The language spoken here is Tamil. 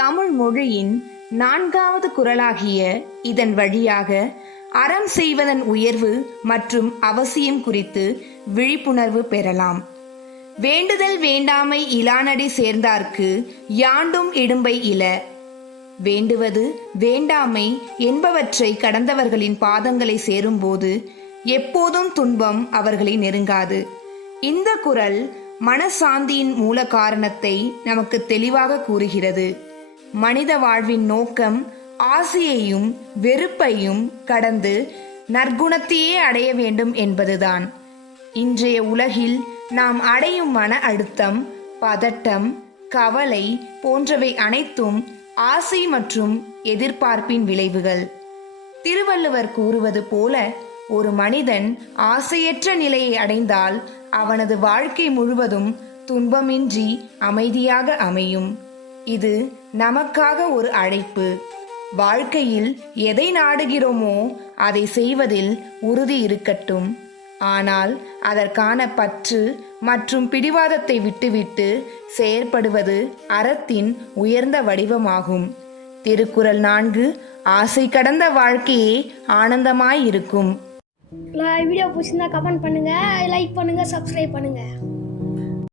தமிழ் மொழியின் 4வது குறளாகிய இதன் வழியாக அறம் செய்வதன் உயர்வு மற்றும் அவசியம் குறித்து விழிப்புணர்வு பெறலாம். வேண்டுதல் வேண்டாமை இலானடி சேர்ந்தார்க்கு யாண்டும் இடும்பை இல. வேண்டுவது வேண்டாமை என்பவற்றை கடந்தவர்களின் பாதங்களை சேரும்போது எப்போதும் துன்பம் அவர்களை நெருங்காது. இந்த குறள் மனசாந்தியின் மூல காரணத்தை நமக்கு தெளிவாக கூறுகிறது. மனித வாழ்வின் நோக்கம் ஆசையையும் வெறுப்பையும் கடந்து நற்குணத்தையே அடைய வேண்டும் என்பதுதான். இன்றைய உலகில் நாம் அடையும் மன அழுத்தம், பதட்டம், கவலை போன்றவை அனைத்தும் ஆசை மற்றும் எதிர்பார்ப்பின் விளைவுகள். திருவள்ளுவர் கூறுவது போல, ஒரு மனிதன் ஆசையற்ற நிலையை அடைந்தால் அவனது வாழ்க்கை முழுவதும் துன்பமின்றி அமைதியாக அமையும். இது நமக்காக ஒரு அழைப்பு. வாழ்க்கையில் எதை நாடுகிறோமோ அதை செய்வதில் உறுதி இருக்கட்டும். ஆனால் அதற்கான பற்று மற்றும் பிடிவாதத்தை விட்டுவிட்டு செயற்படுவது அறத்தின் உயர்ந்த வடிவமாகும். திருக்குறள் 4 ஆசை கடந்த வாழ்க்கையே ஆனந்தமாயிருக்கும். வீடியோ பிடிச்சிருந்தா கமெண்ட் பண்ணுங்க, லைக் பண்ணுங்க, சப்ஸ்கிரைப் பண்ணுங்க.